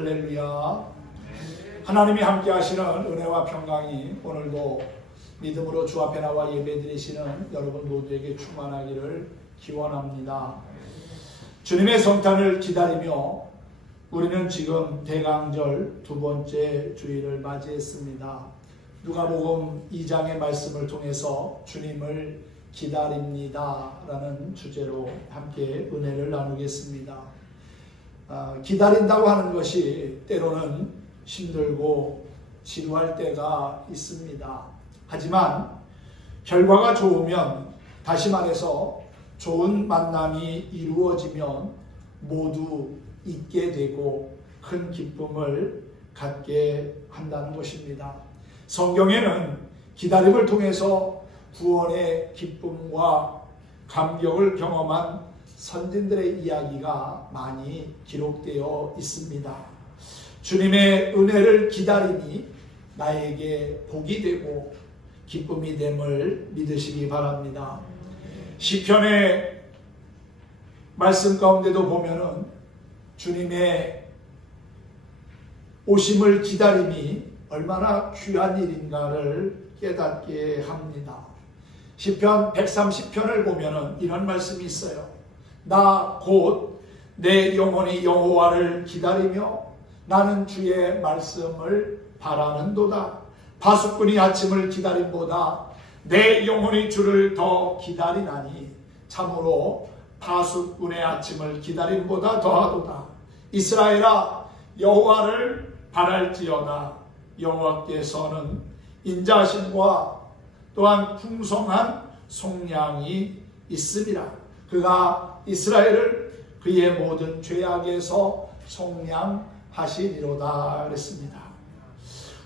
할렐루야. 하나님이 함께 하시는 은혜와 평강이 오늘도 믿음으로 주 앞에 나와 예배드리시는 여러분 모두에게 충만하기를 기원합니다. 주님의 성탄을 기다리며 우리는 지금 대강절 두 번째 주일을 맞이했습니다. 누가복음 2장의 말씀을 통해서 주님을 기다립니다 라는 주제로 함께 은혜를 나누겠습니다. 기다린다고 하는 것이 때로는 힘들고 지루할 때가 있습니다. 하지만 결과가 좋으면, 다시 말해서 좋은 만남이 이루어지면 모두 있게 되고 큰 기쁨을 갖게 한다는 것입니다. 성경에는 기다림을 통해서 구원의 기쁨과 감격을 경험한 선진들의 이야기가 많이 기록되어 있습니다. 주님의 은혜를 기다림이 나에게 복이 되고 기쁨이 됨을 믿으시기 바랍니다. 시편의 말씀 가운데도 보면은 주님의 오심을 기다림이 얼마나 귀한 일인가를 깨닫게 합니다. 시편 130편을 보면은 이런 말씀이 있어요. 나 곧 내 영혼이 여호와를 기다리며 나는 주의 말씀을 바라는도다. 파수꾼이 아침을 기다림보다 내 영혼이 주를 더 기다리나니 참으로 파수꾼의 아침을 기다림보다 더하도다. 이스라엘아, 여호와를 바랄지어다. 여호와께서는 인자심과 또한 풍성한 속량이 있음이라. 그가 이스라엘을 그의 모든 죄악에서 속량하시리로다 그랬습니다.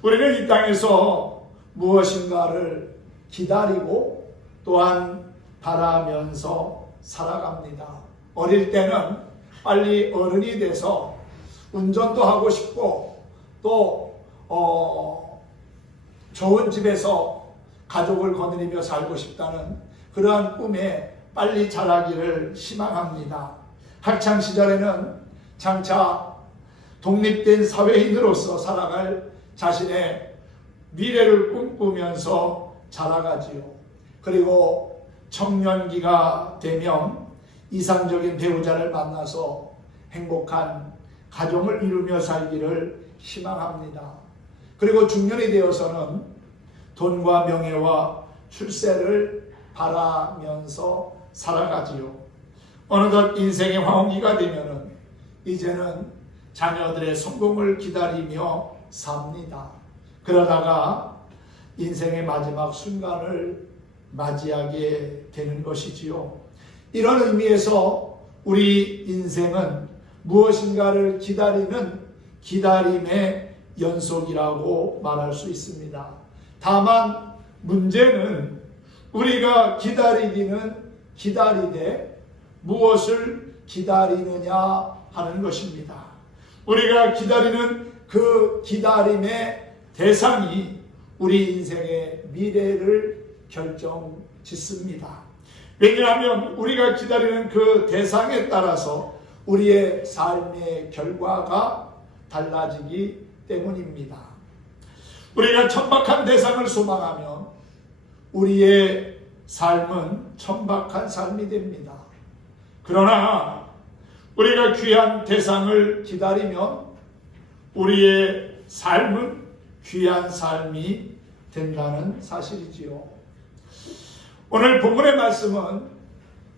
우리는 이 땅에서 무엇인가를 기다리고 또한 바라면서 살아갑니다. 어릴 때는 빨리 어른이 돼서 운전도 하고 싶고 또 좋은 집에서 가족을 거느리며 살고 싶다는 그러한 꿈에 빨리 자라기를 희망합니다. 학창시절에는 장차 독립된 사회인으로서 살아갈 자신의 미래를 꿈꾸면서 자라가지요. 그리고 청년기가 되면 이상적인 배우자를 만나서 행복한 가정을 이루며 살기를 희망합니다. 그리고 중년이 되어서는 돈과 명예와 출세를 바라면서 살아가지요. 어느덧 인생의 황혼기가 되면은 이제는 자녀들의 성공을 기다리며 삽니다. 그러다가 인생의 마지막 순간을 맞이하게 되는 것이지요. 이런 의미에서 우리 인생은 무엇인가를 기다리는 기다림의 연속이라고 말할 수 있습니다. 다만 문제는 우리가 기다리기는 기다리되 무엇을 기다리느냐 하는 것입니다. 우리가 기다리는 그 기다림의 대상이 우리 인생의 미래를 결정짓습니다. 왜냐하면 우리가 기다리는 그 대상에 따라서 우리의 삶의 결과가 달라지기 때문입니다. 우리가 천박한 대상을 소망하면 우리의 삶은 천박한 삶이 됩니다. 그러나 우리가 귀한 대상을 기다리면 우리의 삶은 귀한 삶이 된다는 사실이지요. 오늘 본문의 말씀은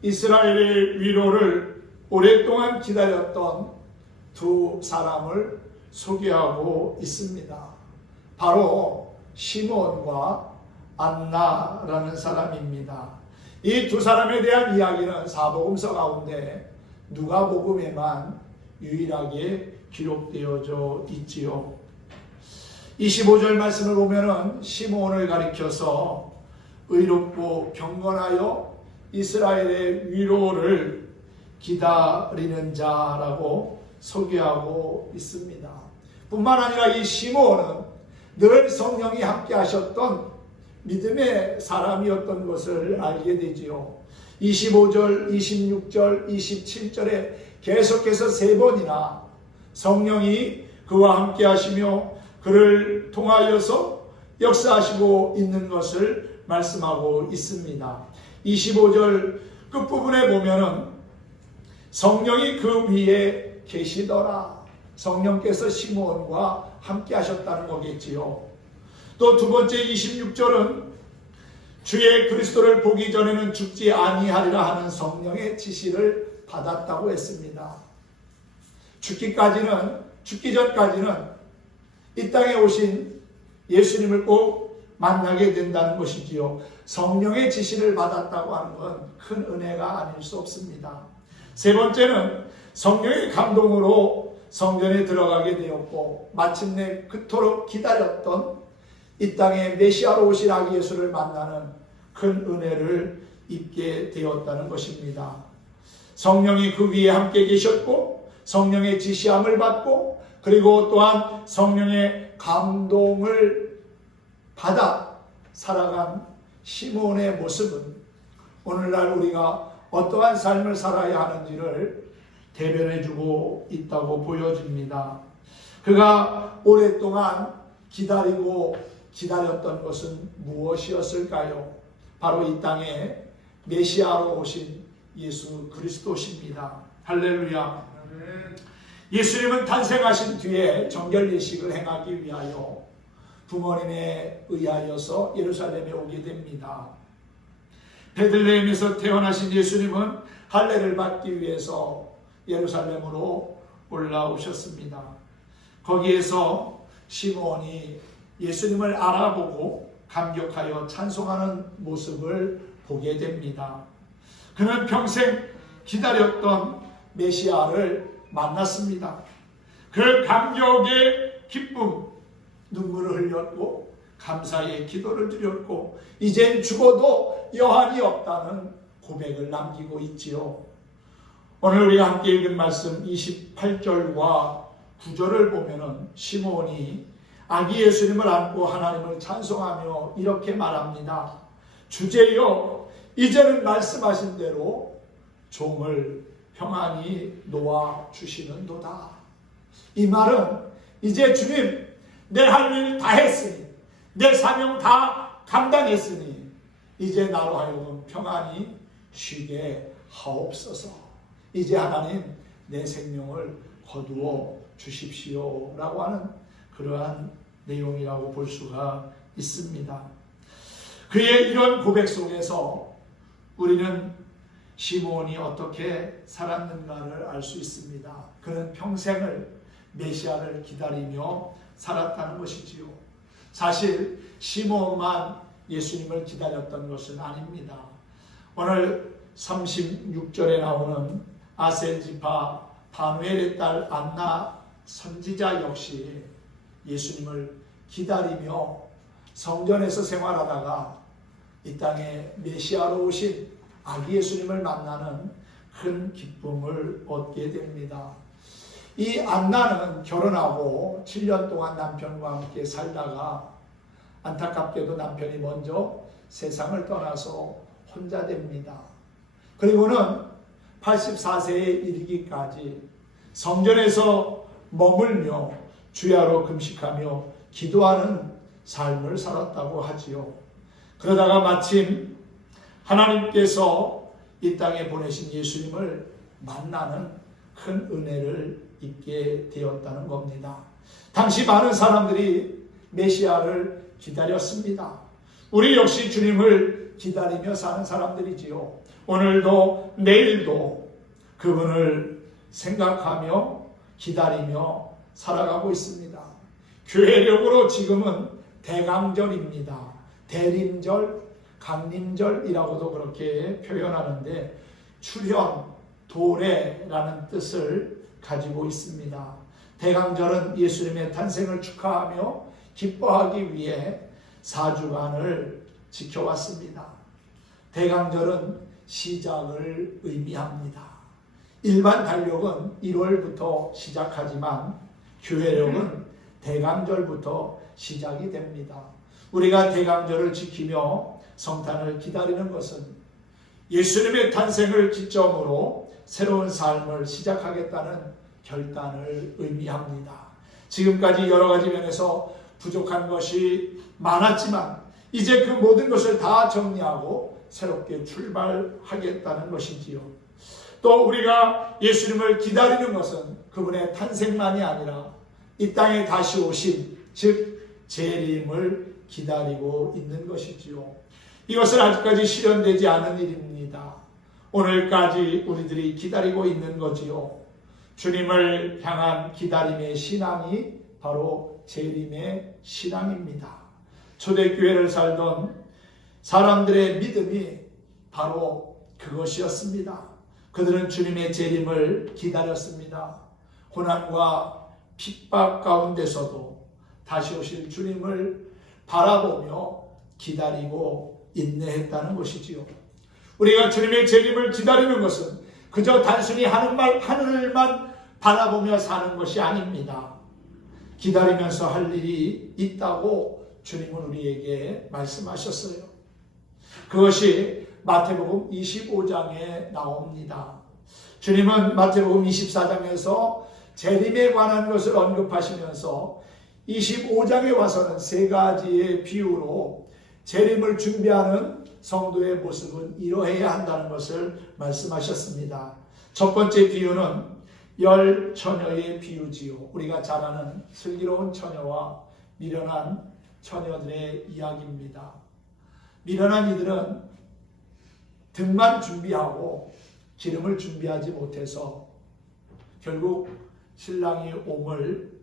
이스라엘의 위로를 오랫동안 기다렸던 두 사람을 소개하고 있습니다. 바로 시몬과 안나라는 사람입니다. 이 두 사람에 대한 이야기는 사복음서 가운데 누가복음에만 유일하게 기록되어져 있지요. 25절 말씀을 보면은 시몬을 가리켜서 의롭고 경건하여 이스라엘의 위로를 기다리는 자라고 소개하고 있습니다. 뿐만 아니라 이 시몬은 늘 성령이 함께 하셨던 믿음의 사람이었던 것을 알게 되지요. 25절, 26절, 27절에 계속해서 세 번이나 성령이 그와 함께 하시며 그를 통하여서 역사하시고 있는 것을 말씀하고 있습니다. 25절 끝부분에 보면은 성령이 그 위에 계시더라. 성령께서 시므온과 함께 하셨다는 거겠지요. 또 두 번째 26절은 주의 그리스도를 보기 전에는 죽지 아니하리라 하는 성령의 지시를 받았다고 했습니다. 죽기 전까지는 이 땅에 오신 예수님을 꼭 만나게 된다는 것이지요. 성령의 지시를 받았다고 하는 건 큰 은혜가 아닐 수 없습니다. 세 번째는 성령의 감동으로 성전에 들어가게 되었고 마침내 그토록 기다렸던 이 땅에 메시아로 오실 아기 예수를 만나는 큰 은혜를 입게 되었다는 것입니다. 성령이 그 위에 함께 계셨고 성령의 지시함을 받고 그리고 또한 성령의 감동을 받아 살아간 시므온의 모습은 오늘날 우리가 어떠한 삶을 살아야 하는지를 대변해주고 있다고 보여집니다. 그가 오랫동안 기다렸던 것은 무엇이었을까요? 바로 이 땅에 메시아로 오신 예수 그리스도십니다. 할렐루야. 예수님은 탄생하신 뒤에 정결 예식을 행하기 위하여 부모님에 의하여서 예루살렘에 오게 됩니다. 베들레헴에서 태어나신 예수님은 할례를 받기 위해서 예루살렘으로 올라오셨습니다. 거기에서 시므온이 예수님을 알아보고 감격하여 찬송하는 모습을 보게 됩니다. 그는 평생 기다렸던 메시아를 만났습니다. 그 감격의 기쁨, 눈물을 흘렸고 감사의 기도를 드렸고 이젠 죽어도 여한이 없다는 고백을 남기고 있지요. 오늘 우리가 함께 읽은 말씀 28절과 9절을 보면은 시므온이 아기 예수님을 안고 하나님을 찬송하며 이렇게 말합니다. 주제여 이제는 말씀하신 대로 종을 평안히 놓아 주시는도다. 이 말은 이제 주님 내 할 일 다 했으니 내 사명 다 감당했으니 이제 나로 하여금 평안히 쉬게 하옵소서. 이제 하나님 내 생명을 거두어 주십시오 라고 하는 그러한 내용이라고 볼 수가 있습니다. 그의 이런 고백 속에서 우리는 시므온이 어떻게 살았는가를 알 수 있습니다. 그는 평생을 메시아를 기다리며 살았다는 것이지요. 사실 시므온만 예수님을 기다렸던 것은 아닙니다. 오늘 36절에 나오는 아셀 지파 바누엘의 딸 안나 선지자 역시 예수님을 기다리며 성전에서 생활하다가 이 땅에 메시아로 오신 아기 예수님을 만나는 큰 기쁨을 얻게 됩니다. 이 안나는 결혼하고 7년 동안 남편과 함께 살다가 안타깝게도 남편이 먼저 세상을 떠나서 혼자 됩니다. 그리고는 84세에 이르기까지 성전에서 머물며 주야로 금식하며 기도하는 삶을 살았다고 하지요. 그러다가 마침 하나님께서 이 땅에 보내신 예수님을 만나는 큰 은혜를 입게 되었다는 겁니다. 당시 많은 사람들이 메시아를 기다렸습니다. 우리 역시 주님을 기다리며 사는 사람들이지요. 오늘도 내일도 그분을 생각하며 기다리며 살아가고 있습니다. 교회력으로 지금은 대강절입니다. 대림절, 강림절이라고도 그렇게 표현하는데 출현, 도래라는 뜻을 가지고 있습니다. 대강절은 예수님의 탄생을 축하하며 기뻐하기 위해 4주간을 지켜왔습니다. 대강절은 시작을 의미합니다. 일반 달력은 1월부터 시작하지만 교회력은 대강절부터 시작이 됩니다. 우리가 대강절을 지키며 성탄을 기다리는 것은 예수님의 탄생을 기점으로 새로운 삶을 시작하겠다는 결단을 의미합니다. 지금까지 여러 가지 면에서 부족한 것이 많았지만 이제 그 모든 것을 다 정리하고 새롭게 출발하겠다는 것이지요. 또 우리가 예수님을 기다리는 것은 그분의 탄생만이 아니라 이 땅에 다시 오심, 즉 재림을 기다리고 있는 것이지요. 이것은 아직까지 실현되지 않은 일입니다. 오늘까지 우리들이 기다리고 있는 거지요. 주님을 향한 기다림의 신앙이 바로 재림의 신앙입니다. 초대교회를 살던 사람들의 믿음이 바로 그것이었습니다. 그들은 주님의 재림을 기다렸습니다. 고난과 핍박 가운데서도 다시 오실 주님을 바라보며 기다리고 인내했다는 것이지요. 우리가 주님의 재림을 기다리는 것은 그저 단순히 하늘만 바라보며 사는 것이 아닙니다. 기다리면서 할 일이 있다고 주님은 우리에게 말씀하셨어요. 그것이 마태복음 25장에 나옵니다. 주님은 마태복음 24장에서 재림에 관한 것을 언급하시면서 25장에 와서는 세 가지의 비유로 재림을 준비하는 성도의 모습은 이러해야 한다는 것을 말씀하셨습니다. 첫 번째 비유는 열 처녀의 비유지요. 우리가 잘 아는 슬기로운 처녀와 미련한 처녀들의 이야기입니다. 미련한 이들은 등만 준비하고 기름을 준비하지 못해서 결국 신랑이 옴을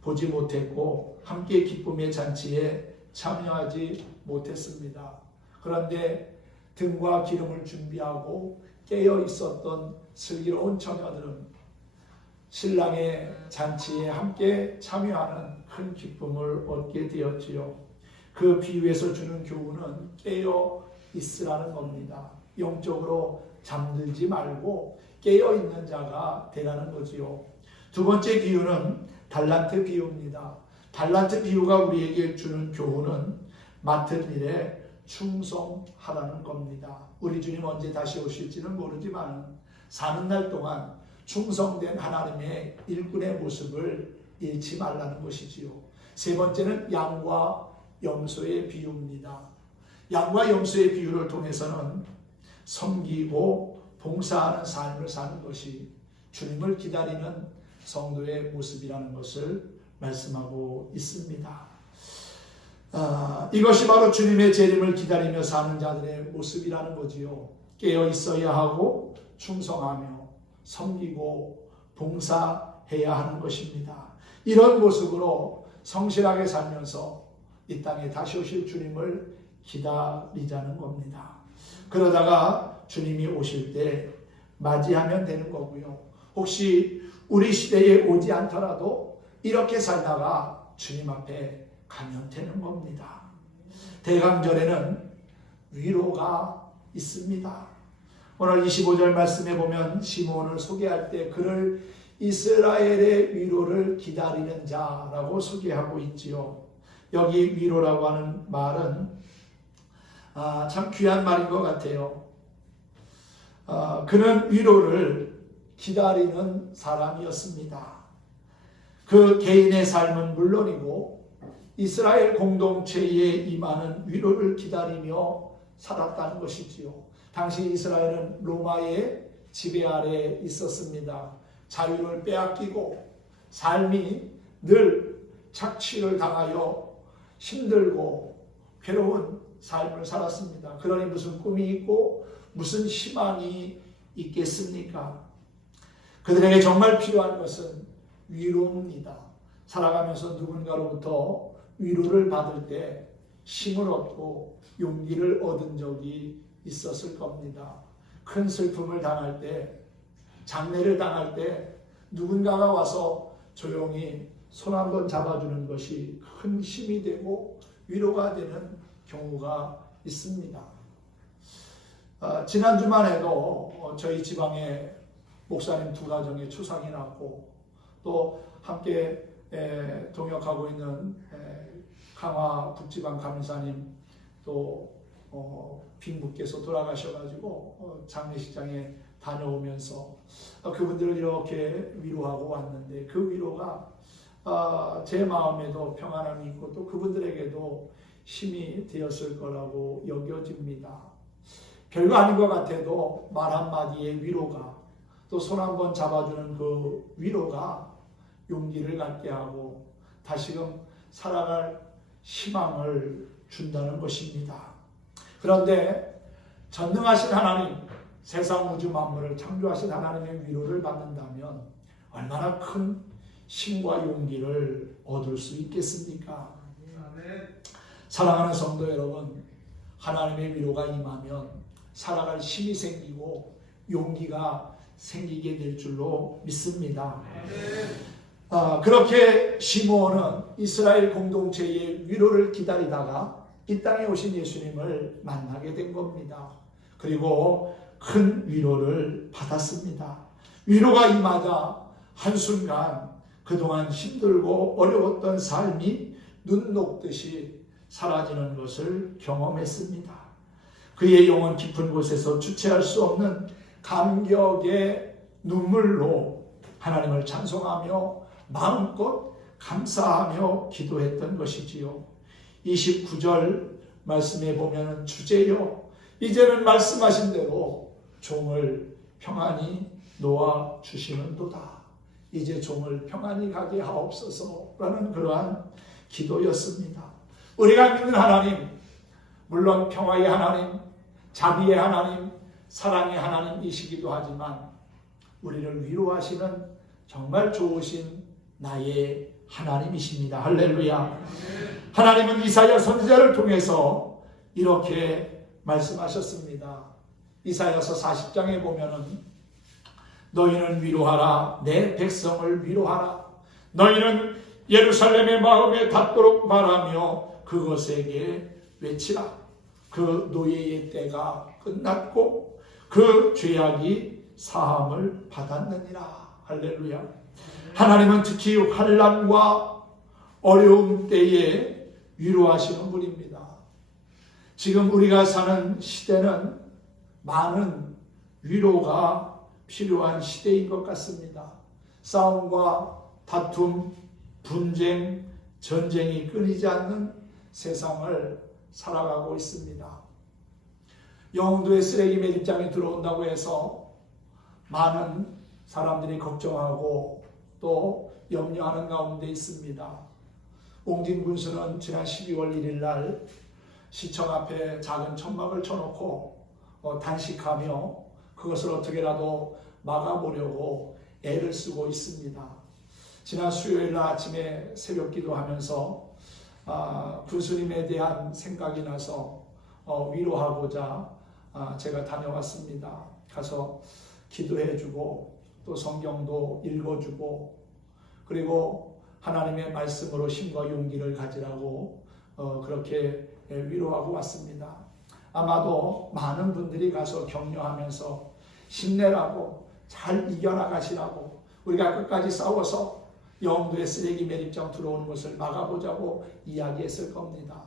보지 못했고 함께 기쁨의 잔치에 참여하지 못했습니다. 그런데 등과 기름을 준비하고 깨어 있었던 슬기로운 처녀들은 신랑의 잔치에 함께 참여하는 큰 기쁨을 얻게 되었지요. 그 비유에서 주는 교훈은 깨어 있으라는 겁니다. 영적으로 잠들지 말고 깨어 있는 자가 되라는 거지요. 두 번째 비유는 달란트 비유입니다. 달란트 비유가 우리에게 주는 교훈은 맡은 일에 충성하라는 겁니다. 우리 주님 언제 다시 오실지는 모르지만 사는 날 동안 충성된 하나님의 일꾼의 모습을 잃지 말라는 것이지요. 세 번째는 양과 염소의 비유입니다. 양과 염소의 비유를 통해서는 섬기고 봉사하는 삶을 사는 것이 주님을 기다리는 성도의 모습이라는 것을 말씀하고 있습니다. 이것이 바로 주님의 재림을 기다리며 사는 자들의 모습이라는 거지요. 깨어 있어야 하고 충성하며 섬기고 봉사해야 하는 것입니다. 이런 모습으로 성실하게 살면서 이 땅에 다시 오실 주님을 기다리자는 겁니다. 그러다가 주님이 오실 때 맞이하면 되는 거고요. 혹시 우리 시대에 오지 않더라도 이렇게 살다가 주님 앞에 가면 되는 겁니다. 대강절에는 위로가 있습니다. 오늘 25절 말씀에 보면 시몬을 소개할 때 그를 이스라엘의 위로를 기다리는 자라고 소개하고 있지요. 여기 위로라고 하는 말은 참 귀한 말인 것 같아요. 그는 위로를 기다리는 사람이었습니다. 그 개인의 삶은 물론이고 이스라엘 공동체에 임하는 위로를 기다리며 살았다는 것이지요. 당시 이스라엘은 로마의 지배 아래에 있었습니다. 자유를 빼앗기고 삶이 늘 착취를 당하여 힘들고 괴로운 삶을 살았습니다. 그러니 무슨 꿈이 있고 무슨 희망이 있겠습니까? 그들에게 정말 필요한 것은 위로입니다. 살아가면서 누군가로부터 위로를 받을 때 힘을 얻고 용기를 얻은 적이 있었을 겁니다. 큰 슬픔을 당할 때, 장례를 당할 때 누군가가 와서 조용히 손 한번 잡아주는 것이 큰 힘이 되고 위로가 되는 경우가 있습니다. 지난 주만 해도 저희 지방에 목사님 2가정의 추상이 났고 또 함께 동역하고 있는 강화 북지방 감사님 또 빈부께서 돌아가셔가지고 장례식장에 다녀오면서 그분들을 이렇게 위로하고 왔는데 그 위로가 제 마음에도 평안함이 있고 또 그분들에게도 힘이 되었을 거라고 여겨집니다. 별거 아닌 것 같아도 말 한마디의 위로가, 또 손 한번 잡아주는 그 위로가 용기를 갖게 하고 다시금 살아갈 희망을 준다는 것입니다. 그런데 전능하신 하나님, 세상 우주 만물을 창조하신 하나님의 위로를 받는다면 얼마나 큰 힘과 용기를 얻을 수 있겠습니까? 사랑하는 성도 여러분, 하나님의 위로가 임하면 살아갈 힘이 생기고 용기가 생기게 될 줄로 믿습니다. 그렇게 시므온은 이스라엘 공동체의 위로를 기다리다가 이 땅에 오신 예수님을 만나게 된 겁니다. 그리고 큰 위로를 받았습니다. 위로가 임하자 한순간 그동안 힘들고 어려웠던 삶이 눈 녹듯이 사라지는 것을 경험했습니다. 그의 영혼 깊은 곳에서 주체할 수 없는 감격의 눈물로 하나님을 찬송하며 마음껏 감사하며 기도했던 것이지요. 29절 말씀에 보면 주제요, 이제는 말씀하신 대로 종을 평안히 놓아 주시는도다. 이제 종을 평안히 가게 하옵소서라는 그러한 기도였습니다. 우리가 믿는 하나님, 물론 평화의 하나님, 자비의 하나님, 사랑의 하나님이시기도 하지만 우리를 위로하시는 정말 좋으신 나의 하나님이십니다. 할렐루야. 하나님은 이사야 선지자를 통해서 이렇게 말씀하셨습니다. 이사야서 40장에 보면은 너희는 위로하라, 내 백성을 위로하라. 너희는 예루살렘의 마음에 닿도록 말하며 그것에게 외치라. 그 노예의 때가 끝났고 그 죄악이 사함을 받았느니라. 할렐루야. 하나님은 특히 환난과 어려움 때에 위로하시는 분입니다. 지금 우리가 사는 시대는 많은 위로가 필요한 시대인 것 같습니다. 싸움과 다툼, 분쟁, 전쟁이 끊이지 않는 세상을 살아가고 있습니다. 영도의 쓰레기 매립장에 들어온다고 해서 많은 사람들이 걱정하고 또 염려하는 가운데 있습니다. 옹진 군수는 지난 12월 1일 날 시청 앞에 작은 천막을 쳐놓고 단식하며 그것을 어떻게라도 막아보려고 애를 쓰고 있습니다. 지난 수요일 날 아침에 새벽 기도하면서 군수님에 대한 생각이 나서 위로하고자 제가 다녀왔습니다. 가서 기도해주고 또 성경도 읽어주고 그리고 하나님의 말씀으로 힘과 용기를 가지라고 그렇게 위로하고 왔습니다. 아마도 많은 분들이 가서 격려하면서 힘내라고, 잘 이겨나가시라고, 우리가 끝까지 싸워서 영도의 쓰레기 매립장 들어오는 것을 막아보자고 이야기했을 겁니다.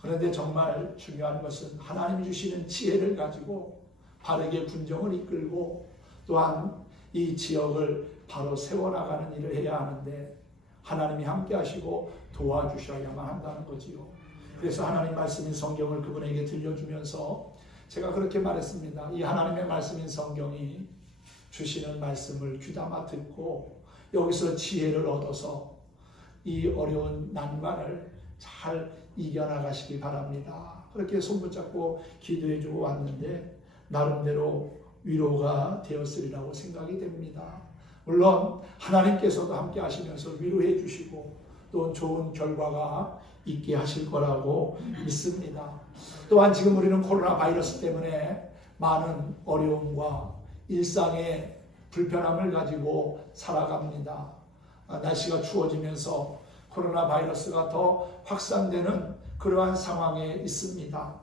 그런데 정말 중요한 것은 하나님이 주시는 지혜를 가지고 바르게 군정을 이끌고 또한 이 지역을 바로 세워나가는 일을 해야 하는데 하나님이 함께 하시고 도와주셔야만 한다는 거지요. 그래서 하나님 말씀인 성경을 그분에게 들려주면서 제가 그렇게 말했습니다. 이 하나님의 말씀인 성경이 주시는 말씀을 귀담아 듣고 여기서 지혜를 얻어서 이 어려운 난관을 잘 이겨나가시기 바랍니다. 그렇게 손붙잡고 기도해주고 왔는데 나름대로 위로가 되었으리라고 생각이 됩니다. 물론 하나님께서도 함께 하시면서 위로해 주시고 또 좋은 결과가 있게 하실 거라고 믿습니다. 또한 지금 우리는 코로나 바이러스 때문에 많은 어려움과 일상의 불편함을 가지고 살아갑니다. 날씨가 추워지면서 코로나 바이러스가 더 확산되는 그러한 상황에 있습니다.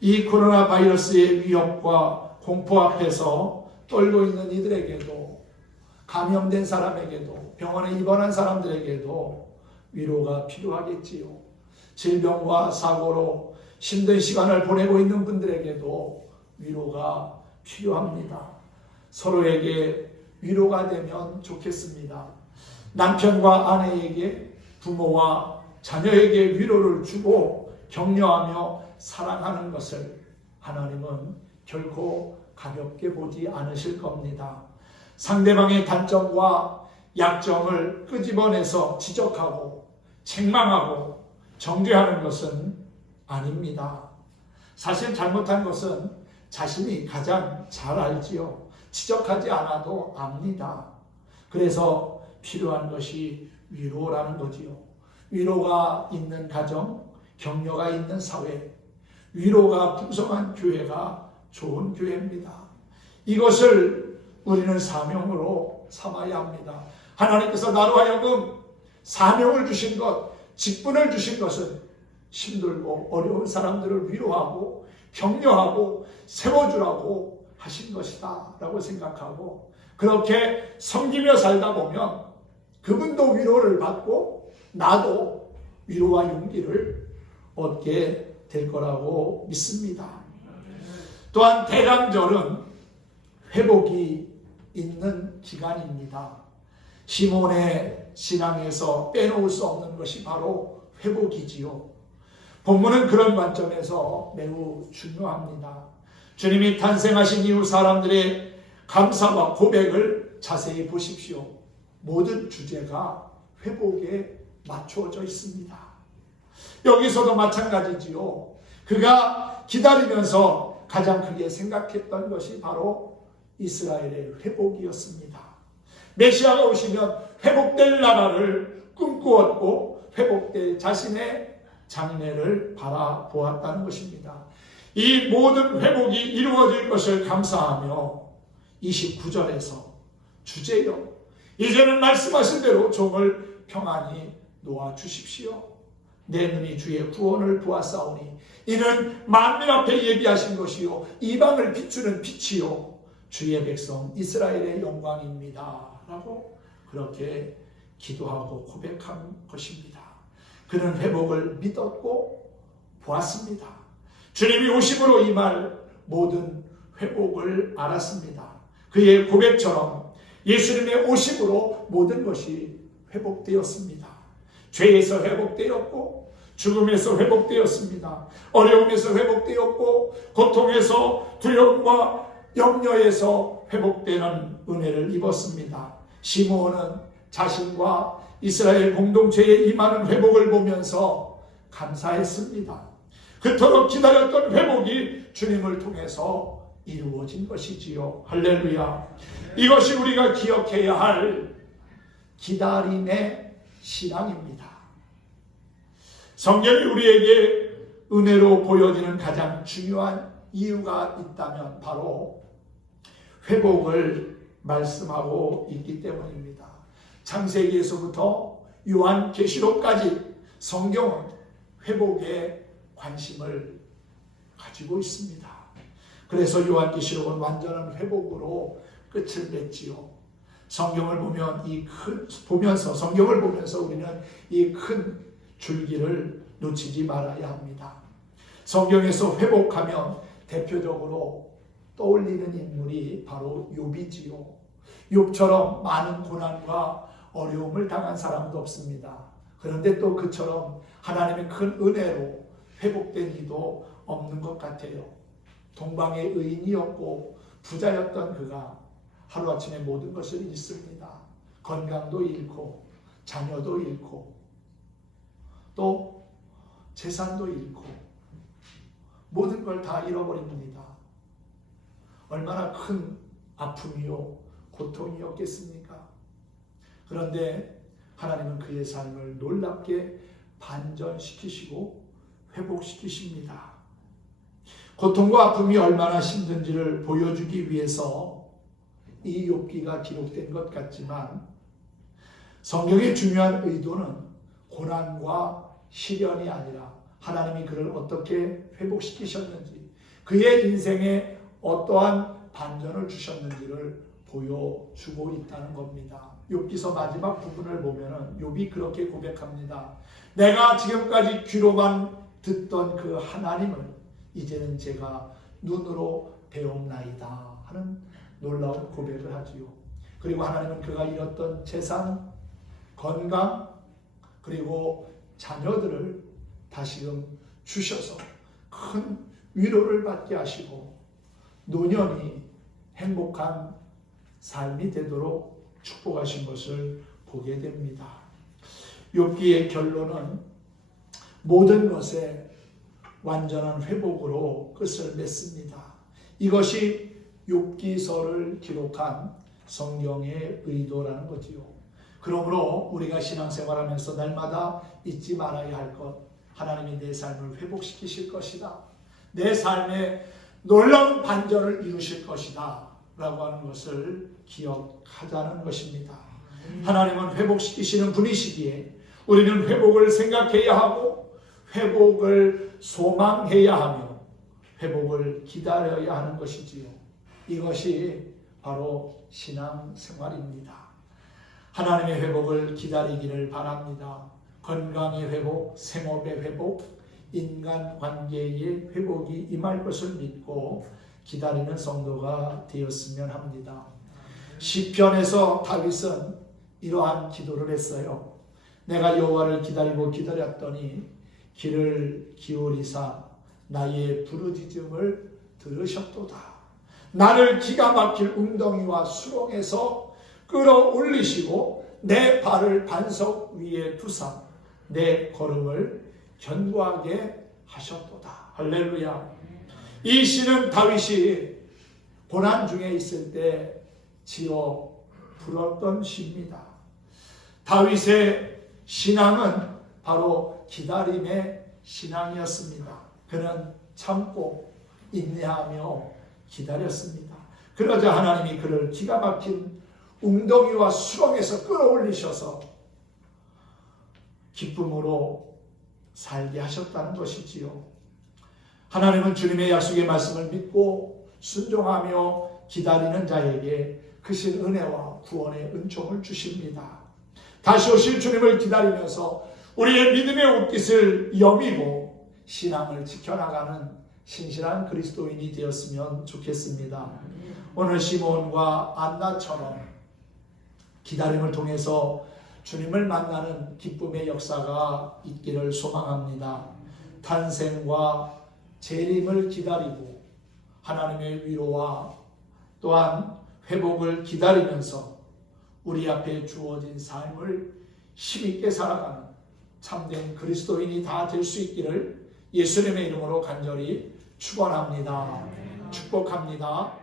이 코로나 바이러스의 위협과 공포 앞에서 떨고 있는 이들에게도 감염된 사람에게도 병원에 입원한 사람들에게도 위로가 필요하겠지요. 질병과 사고로 힘든 시간을 보내고 있는 분들에게도 위로가 필요합니다. 서로에게 위로가 되면 좋겠습니다. 남편과 아내에게, 부모와 자녀에게 위로를 주고 격려하며 사랑하는 것을 하나님은 결코 가볍게 보지 않으실 겁니다. 상대방의 단점과 약점을 끄집어내서 지적하고 책망하고 정죄하는 것은 아닙니다. 사실 잘못한 것은 자신이 가장 잘 알지요. 지적하지 않아도 압니다. 그래서 필요한 것이 위로라는 거지요. 위로가 있는 가정, 격려가 있는 사회, 위로가 풍성한 교회가 좋은 교회입니다. 이것을 우리는 사명으로 삼아야 합니다. 하나님께서 나로 하여금 사명을 주신 것, 직분을 주신 것은 힘들고 어려운 사람들을 위로하고 격려하고 세워주라고 하신 것이다 라고 생각하고, 그렇게 섬기며 살다 보면 그분도 위로를 받고 나도 위로와 용기를 얻게 될 거라고 믿습니다. 또한 대강절은 회복이 있는 기간입니다. 시몬의 신앙에서 빼놓을 수 없는 것이 바로 회복이지요. 본문은 그런 관점에서 매우 중요합니다. 주님이 탄생하신 이후 사람들의 감사와 고백을 자세히 보십시오. 모든 주제가 회복에 맞추어져 있습니다. 여기서도 마찬가지지요. 그가 기다리면서 가장 크게 생각했던 것이 바로 이스라엘의 회복이었습니다. 메시아가 오시면 회복될 나라를 꿈꾸었고 회복될 자신의 장래를 바라보았다는 것입니다. 이 모든 회복이 이루어질 것을 감사하며 29절에서 주제여 이제는 말씀하신 대로 종을 평안히 놓아주십시오. 내 눈이 주의 구원을 보았사오니 이는 만민 앞에 예비하신 것이요 이방을 비추는 빛이요 주의 백성 이스라엘의 영광입니다 라고 그렇게 기도하고 고백한 것입니다. 그는 회복을 믿었고 보았습니다. 주님이 오심으로 임할 모든 회복을 알았습니다. 그의 고백처럼 예수님의 오심으로 모든 것이 회복되었습니다. 죄에서 회복되었고 죽음에서 회복되었습니다. 어려움에서 회복되었고 고통에서 두려움과 염려에서 회복되는 은혜를 입었습니다. 시므온은 자신과 이스라엘 공동체에 임하는 회복을 보면서 감사했습니다. 그토록 기다렸던 회복이 주님을 통해서 이루어진 것이지요. 할렐루야. 이것이 우리가 기억해야 할 기다림의 신앙입니다. 성경이 우리에게 은혜로 보여지는 가장 중요한 이유가 있다면 바로 회복을 말씀하고 있기 때문입니다. 창세기에서부터 요한계시록까지 성경은 회복에 관심을 가지고 있습니다. 그래서 요한계시록은 완전한 회복으로 끝을 맺지요. 성경을 보면서 우리는 이 큰 줄기를 놓치지 말아야 합니다. 성경에서 회복하면 대표적으로 떠올리는 인물이 바로 욥이지요. 욥처럼 많은 고난과 어려움을 당한 사람도 없습니다. 그런데 또 그처럼 하나님의 큰 은혜로 회복된 이도 없는 것 같아요. 동방의 의인이었고 부자였던 그가 하루아침에 모든 것을 잃습니다. 건강도 잃고 자녀도 잃고 또 재산도 잃고 모든 걸 다 잃어버립니다. 얼마나 큰 아픔이요 고통이었겠습니까? 그런데 하나님은 그의 삶을 놀랍게 반전시키시고 회복시키십니다. 고통과 아픔이 얼마나 힘든지를 보여주기 위해서 이 욥기가 기록된 것 같지만 성경의 중요한 의도는 고난과 시련이 아니라 하나님이 그를 어떻게 회복시키셨는지, 그의 인생에 어떠한 반전을 주셨는지를 보여주고 있다는 겁니다. 욥기서 마지막 부분을 보면 욥이 그렇게 고백합니다. 내가 지금까지 귀로만 듣던 그 하나님을 이제는 제가 눈으로 배웠나이다 하는 놀라운 고백을 하지요. 그리고 하나님은 그가 잃었던 재산, 건강 그리고 자녀들을 다시금 주셔서 큰 위로를 받게 하시고 노년이 행복한 삶이 되도록 축복하신 것을 보게 됩니다. 욥기의 결론은 모든 것에 완전한 회복으로 끝을 맺습니다. 이것이 욥기서를 기록한 성경의 의도라는 거지요. 그러므로 우리가 신앙생활하면서 날마다 잊지 말아야 할 것, 하나님이 내 삶을 회복시키실 것이다. 내 삶에 놀라운 반전을 이루실 것이다 라고 하는 것을 기억하자는 것입니다. 하나님은 회복시키시는 분이시기에 우리는 회복을 생각해야 하고 회복을 소망해야 하며 회복을 기다려야 하는 것이지요. 이것이 바로 신앙생활입니다. 하나님의 회복을 기다리기를 바랍니다. 건강의 회복, 생업의 회복, 인간관계의 회복이 임할 것을 믿고 기다리는 성도가 되었으면 합니다. 시편에서 다윗은 이러한 기도를 했어요. 내가 여호와를 기다리고 기다렸더니 귀를 기울이사 나의 부르짖음을 들으셨도다. 나를 기가 막힐 웅덩이와 수렁에서 끌어올리시고 내 발을 반석 위에 두사 내 걸음을 견고하게 하셨도다. 할렐루야. 이 시는 다윗이 고난 중에 있을 때 지어 불었던 시입니다. 다윗의 신앙은 바로 기다림의 신앙이었습니다. 그는 참고 인내하며 기다렸습니다. 그러자 하나님이 그를 기가 막힌 웅덩이와 수렁에서 끌어올리셔서 기쁨으로 살게 하셨다는 것이지요. 하나님은 주님의 약속의 말씀을 믿고 순종하며 기다리는 자에게 크신 은혜와 구원의 은총을 주십니다. 다시 오실 주님을 기다리면서 우리의 믿음의 옷깃을 여미고 신앙을 지켜나가는 신실한 그리스도인이 되었으면 좋겠습니다. 오늘 시몬과 안나처럼 기다림을 통해서 주님을 만나는 기쁨의 역사가 있기를 소망합니다. 탄생과 재림을 기다리고 하나님의 위로와 또한 회복을 기다리면서 우리 앞에 주어진 삶을 힘있게 살아가는 참된 그리스도인이 다 될 수 있기를 예수님의 이름으로 간절히 축원합니다. 축복합니다.